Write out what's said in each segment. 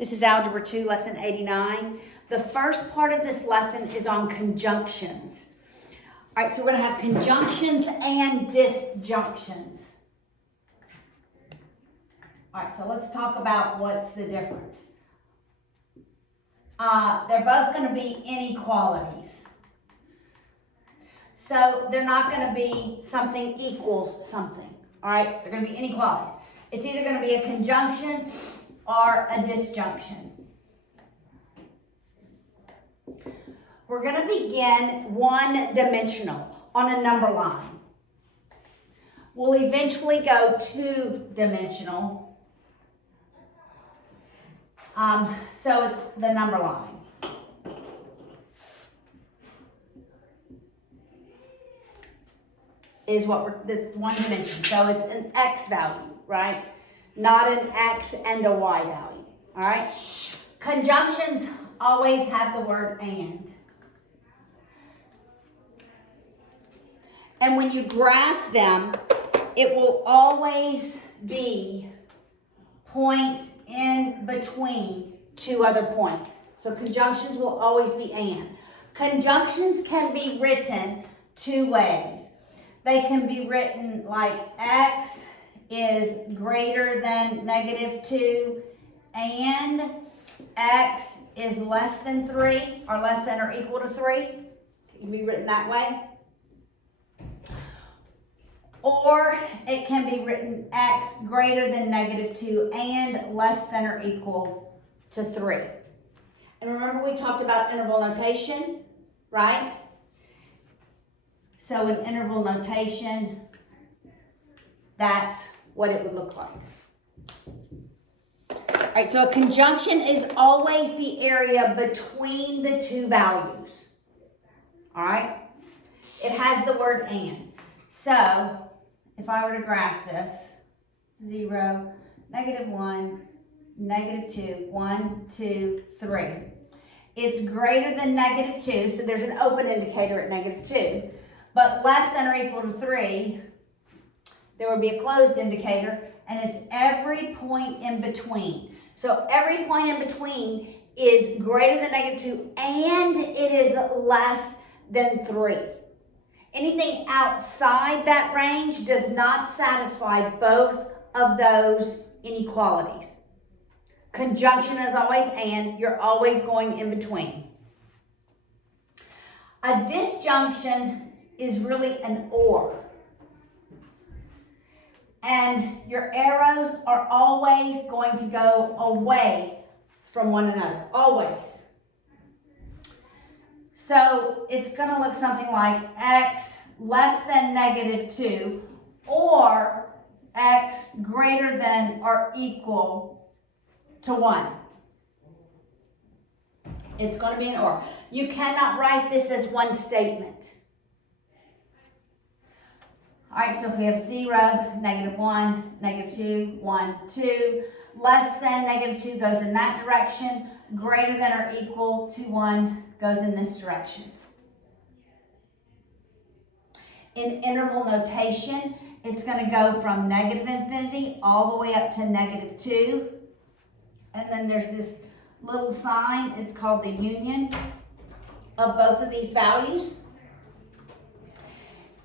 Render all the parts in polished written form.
This is Algebra 2, Lesson 89. The first part of this lesson is on conjunctions. All right, so we're going to have conjunctions and disjunctions. All right, so let's talk about what's the difference. They're both going to be inequalities. So they're not going to be something equals something. All right, they're going to be inequalities. It's either going to be a conjunction or a disjunction. We're going to begin one-dimensional on a number line. We'll eventually go two-dimensional. So it's the number line. Is what that's one dimension. So it's an X value, right? Not an X and a Y value, all right? Conjunctions always have the word and. And when you graph them, it will always be points in between two other points. So conjunctions will always be and. Conjunctions can be written two ways. They can be written like X is greater than -2 and X is less than 3 or less than or equal to 3. It can be written that way. Or it can be written X greater than -2 and less than or equal to 3. And remember we talked about interval notation, right? So in interval notation, that's what it would look like. All right, so a conjunction is always the area between the two values. All right? It has the word and. So if I were to graph this, 0, -1, -2, 1, 2, 3. It's greater than -2, so there's an open indicator at -2. But less than or equal to 3, there would be a closed indicator, and it's every point in between. So every point in between is greater than -2, and it is less than 3. Anything outside that range does not satisfy both of those inequalities. Conjunction is always and, you're always going in between. A disjunction is really an or. And your arrows are always going to go away from one another, always. So it's going to look something like X less than -2 or X greater than or equal to 1. It's going to be an or. You cannot write this as one statement. All right, so if we have 0, -1, -2, 1, 2, less than -2 goes in that direction, greater than or equal to 1 goes in this direction. In interval notation, it's going to go from -infinity all the way up to -2. And then there's this little sign, it's called the union of both of these values.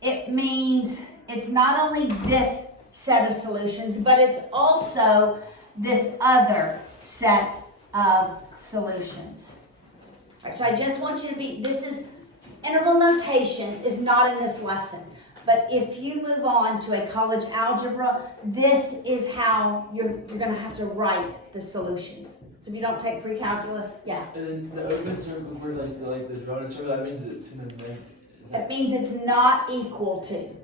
It means it's not only this set of solutions, but it's also this other set of solutions. All right, so I just want you to be, this is, interval notation is not in this lesson, but if you move on to a college algebra, this is how you're going to have to write the solutions. So if you don't take pre-calculus, yeah. And then the open circle for like the drawn circle, that means it's in the negative. It means it's not equal to.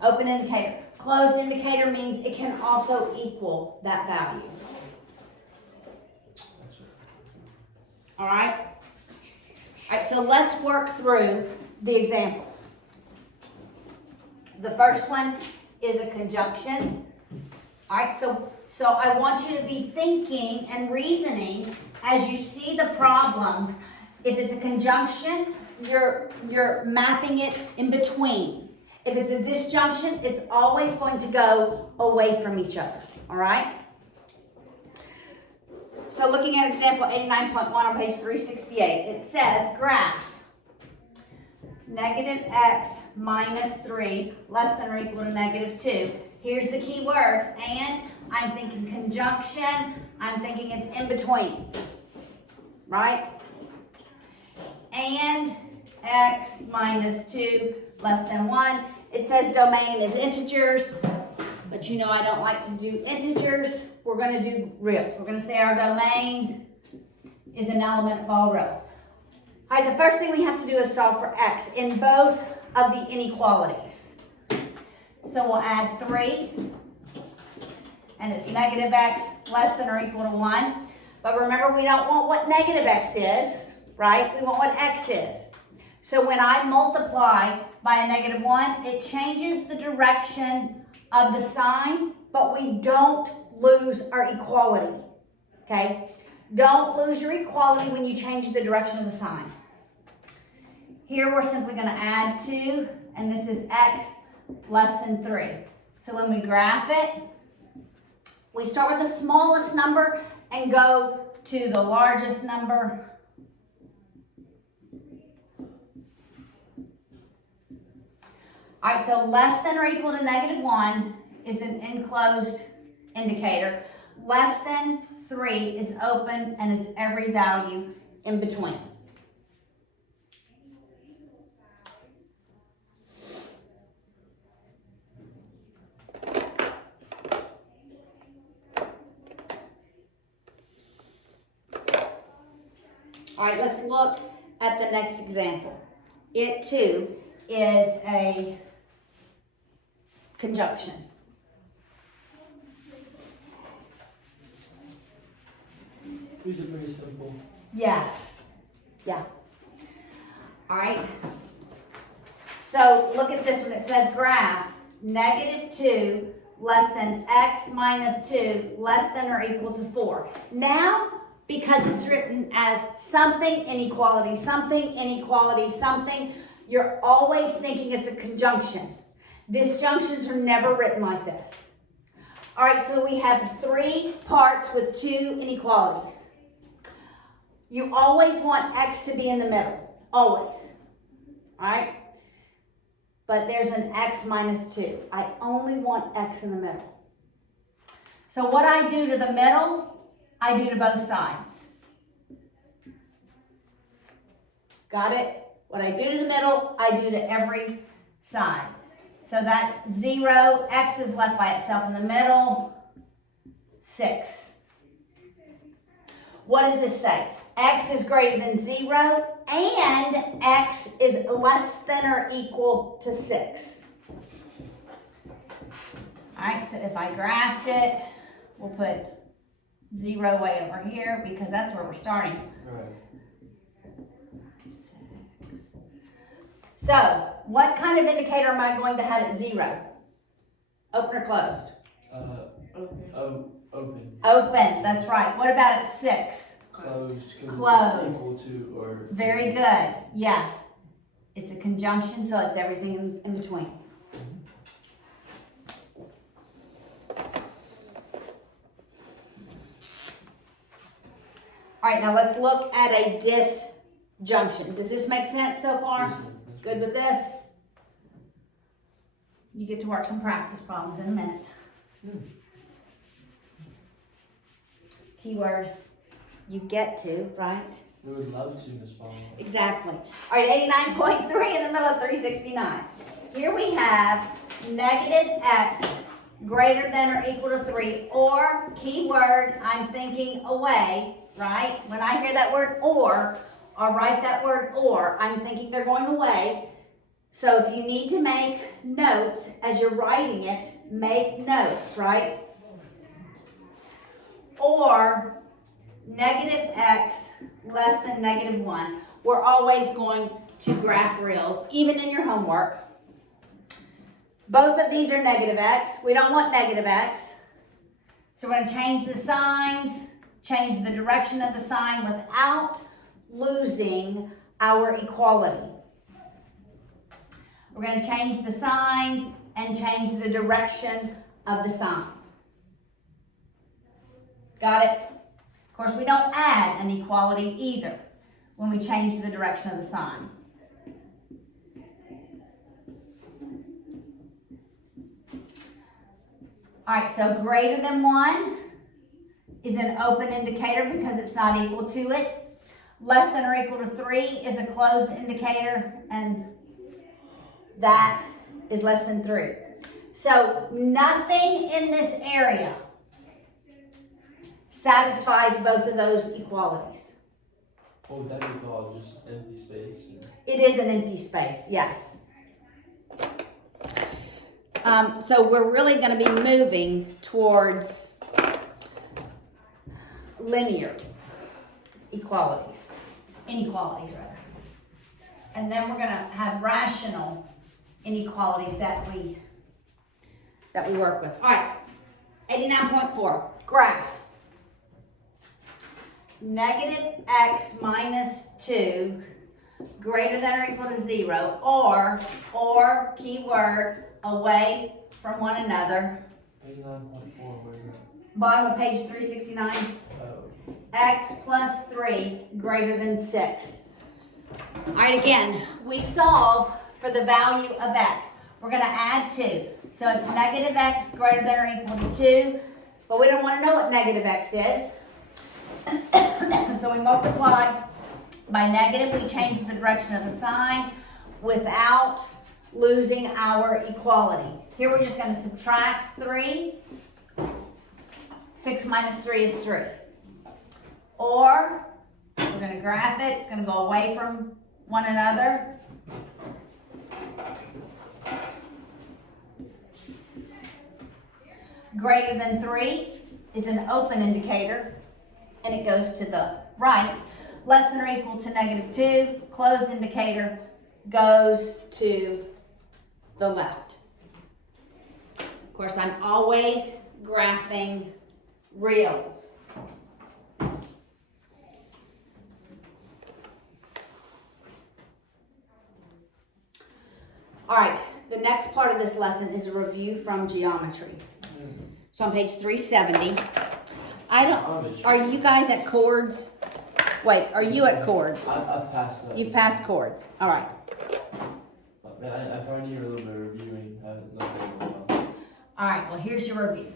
Open indicator. Closed indicator means it can also equal that value. All right? All right, so let's work through the examples. The first one is a conjunction. All right, so I want you to be thinking and reasoning as you see the problems. If it's a conjunction, you're mapping it in between. If it's a disjunction, it's always going to go away from each other, all right? So looking at example 89.1 on page 368, it says graph negative x minus 3 less than or equal to negative 2. Here's the key word, and I'm thinking conjunction, I'm thinking it's in between, right? And x minus 2 less than 1. It says domain is integers, but you know I don't like to do integers. We're going to do reals. We're going to say our domain is an element of all reals. All right, the first thing we have to do is solve for x in both of the inequalities. So we'll add 3, and it's negative x less than or equal to 1. But remember, we don't want what negative x is, right? We want what x is. So when I multiply by a negative 1, it changes the direction of the sign, but we don't lose our equality, okay? Don't lose your equality when you change the direction of the sign. Here we're simply going to add 2, and this is x less than 3. So when we graph it, we start with the smallest number and go to the largest number. All right, so less than or equal to negative 1 is an enclosed indicator. Less than 3 is open, and it's every value in between. All right, let's look at the next example. It too is a conjunction. These are pretty simple. Yes. Yeah. All right. So look at this one. It says graph negative 2 less than x minus 2 less than or equal to 4. Now, because it's written as something inequality, something inequality, something, you're always thinking it's a conjunction. Disjunctions are never written like this. All right, so we have 3 parts with 2 inequalities. You always want x to be in the middle, always. All right? But there's an x minus 2. I only want x in the middle. So what I do to the middle, I do to both sides. Got it? What I do to the middle, I do to every side. So that's 0. X is left by itself in the middle. 6. What does this say? X is greater than 0 and x is less than or equal to 6. All right, so if I graphed it, we'll put 0 way over here because that's where we're starting. Right. So, what kind of indicator am I going to have at 0? Open or closed? Open. Open, that's right. What about at 6? Closed. Closed. Equal to or. Very good. Yes. It's a conjunction, so it's everything in between. All right, now let's look at a disjunction. Does this make sense so far? Yes, Good with this? You get to work some practice problems in a minute. Keyword, you get to, right? We would love to, Ms. Palmer. Exactly. All right, 89.3 in the middle of 369. Here we have negative x greater than or equal to 3, or, keyword, I'm thinking away, right? When I hear that word or write that word or, I'm thinking they're going away. So if you need to make notes as you're writing it, make notes, right? Or negative x less than negative 1. We're always going to graph reals, even in your homework. Both of these are negative x. We don't want negative x. So we're going to change the signs, change the direction of the sign without losing our equality. We're going to change the signs and change the direction of the sign. Got it? course, we don't add an equality either when we change the direction of the sign. All right, so greater than 1 is an open indicator because it's not equal to it. Less than or equal to 3 is a closed indicator, and that is less than 3. So nothing in this area satisfies both of those equalities. What would that be called? Just empty space? It is an empty space, yes. So we're really going to be moving towards linear inequalities rather. And then we're going to have rational inequalities that we work with. All right, 89.4, graph. Negative x minus 2 greater than or equal to 0, or keyword, away from one another. 89.4, where is that? Bottom of page 369. Oh. X plus 3 greater than 6. All right, again, we solve for the value of x. We're going to add 2. So it's negative x greater than or equal to 2. But we don't want to know what negative x is. So we multiply by negative. We change the direction of the sign without losing our equality. Here we're just going to subtract 3. 6 minus 3 is 3. Or we're going to graph it. It's going to go away from one another. Greater than 3 is an open indicator, and it goes to the right. Less than or equal to negative 2, closed indicator, goes to the left. Of course, I'm always graphing reals. All right, the next part of this lesson is a review from geometry. So on page 370, are you guys at chords? Wait, are you at chords? I've passed that. You've passed chords. All right. Man, I probably need a little bit of reviewing. I haven't looked at it in a while. All right, well, here's your review.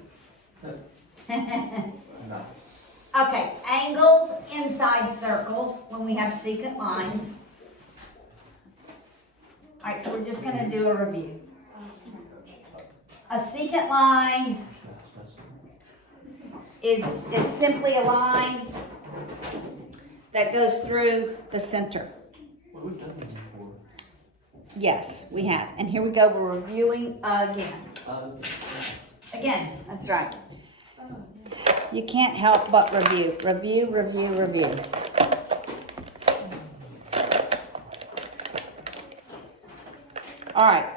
Nice. Okay, angles inside circles when we have secant lines. All right, so we're just going to do a review. A secant line is simply a line that goes through the center. Well, we've done this before. Yes, we have. And here we go, we're reviewing again. Again, that's right. You can't help but review. Review, review, review. All right.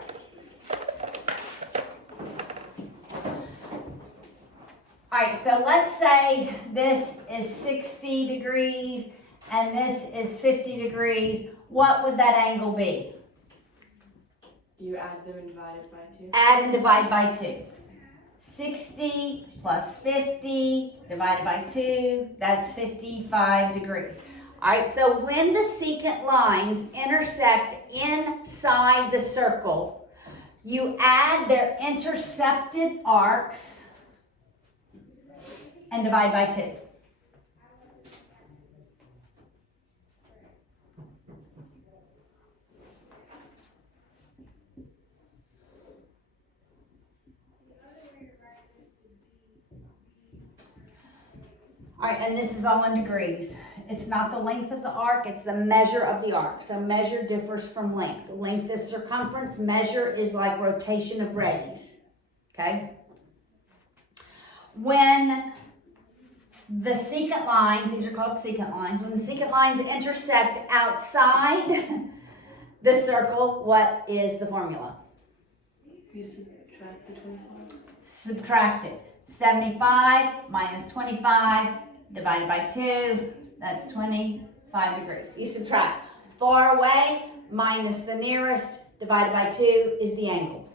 All right, so let's say this is 60 degrees and this is 50 degrees. What would that angle be? You add them and divide it by 2. Add and divide by 2. 60 plus 50 divided by 2, that's 55 degrees. All right, so when the secant lines intersect inside the circle, you add their intercepted arcs and divide by 2. All right, and this is all in degrees. It's not the length of the arc, it's the measure of the arc. So measure differs from length. Length is circumference, measure is like rotation of rays, okay? When the secant lines, these are called secant lines, when the secant lines intersect outside the circle, what is the formula? You subtract the 25. Subtract it. 75 minus 25 divided by 2, that's 25 degrees. You subtract. Far away minus the nearest divided by 2 is the angle.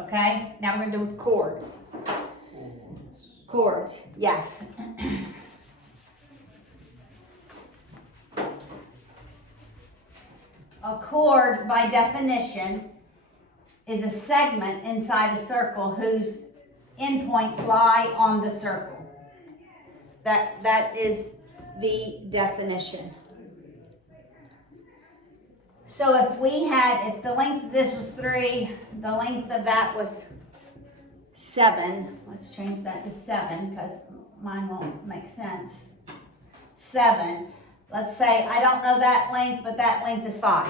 Okay, now we're gonna do chords. Chords, yes. A chord, by definition, is a segment inside a circle whose endpoints lie on the circle. That is the definition. So if the length of this was 3, the length of that was 7. Let's change that to 7 because mine won't make sense. 7. Let's say I don't know that length, but that length is 5.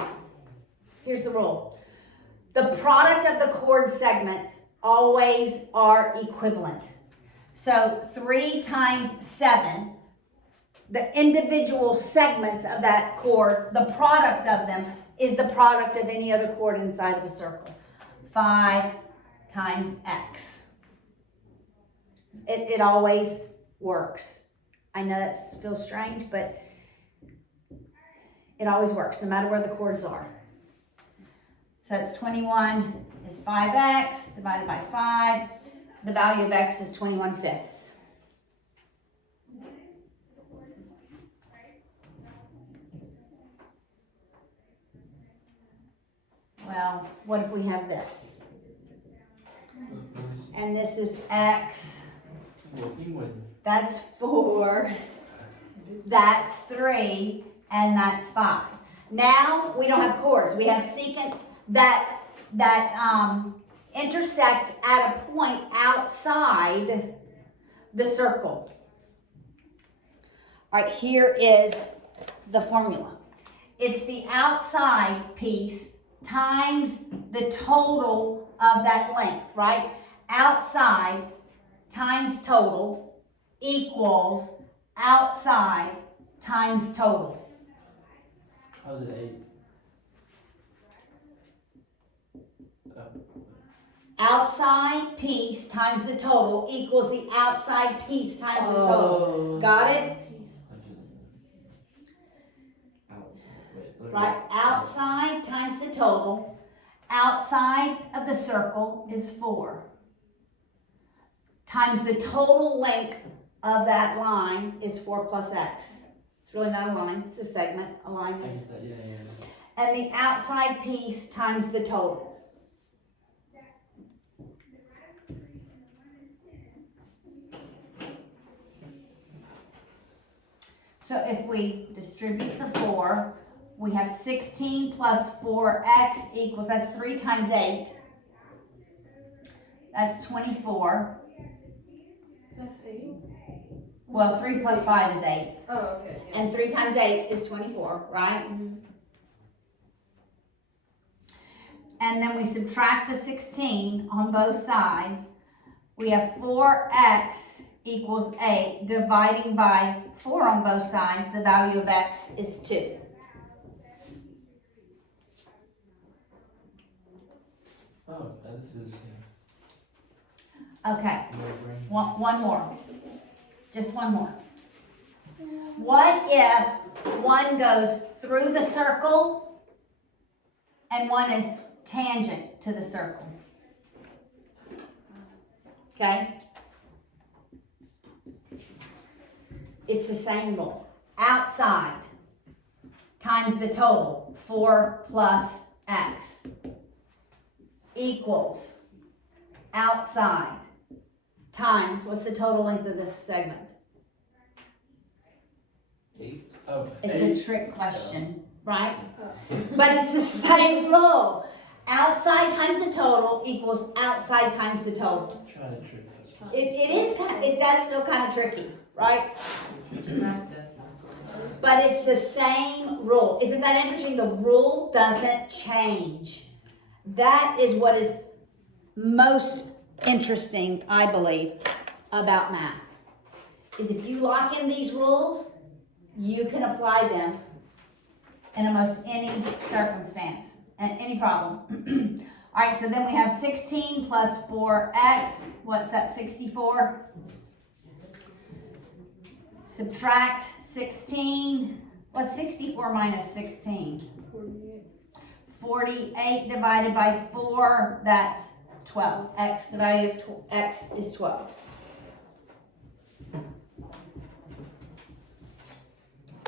Here's the rule. The product of the chord segments always are equivalent. So 3 times 7, the individual segments of that chord, the product of them is the product of any other chord inside of a circle. 5 times x. It always works. I know that feels strange, but it always works, no matter where the chords are. So it's 21 is 5x divided by 5. The value of x is 21/5. Well, what if we have this? And this is x. That's 4. That's 3. And that's 5. Now we don't have chords. We have secants that intersect at a point outside the circle. All right, here is the formula. It's the outside piece times the total of that length, right? Outside times total equals outside times total. How's it 8? Outside piece times the total equals the outside piece times the total. Got it? Right, outside times the total. Outside of the circle is 4. Times the total length of that line is 4 plus x. It's really not a line, it's a segment. A line is. And the outside piece times the total. So if we distribute the 4, we have 16 plus 4x equals, that's 3 times 8. That's 24. That's 8? Well, 3 plus 5 is 8. Oh, okay. Yeah. And 3 times 8 is 24, right? Mm-hmm. And then we subtract the 16 on both sides. We have 4x equals 8. Dividing by 4 on both sides, the value of x is 2. Oh, this is. Okay, one more. Just one more. What if one goes through the circle and one is tangent to the circle? Okay? It's the same rule. Outside times the total, 4 plus x, equals outside times, what's the total length of this segment? 8. Oh, It's a trick question, right? But it's the same rule. Outside times the total equals outside times the total. Try to trick us. It does feel kind of tricky, right? But it's the same rule. Isn't that interesting? The rule doesn't change. That is what is most interesting, I believe, about math. Is if you lock in these rules, you can apply them in almost any circumstance, and any problem. All right, so then we have 16 plus 4x. What's that, 64? Subtract 16. What's 64 minus 16? 48. 48 divided by 4, that's 12. X, the value of x is 12.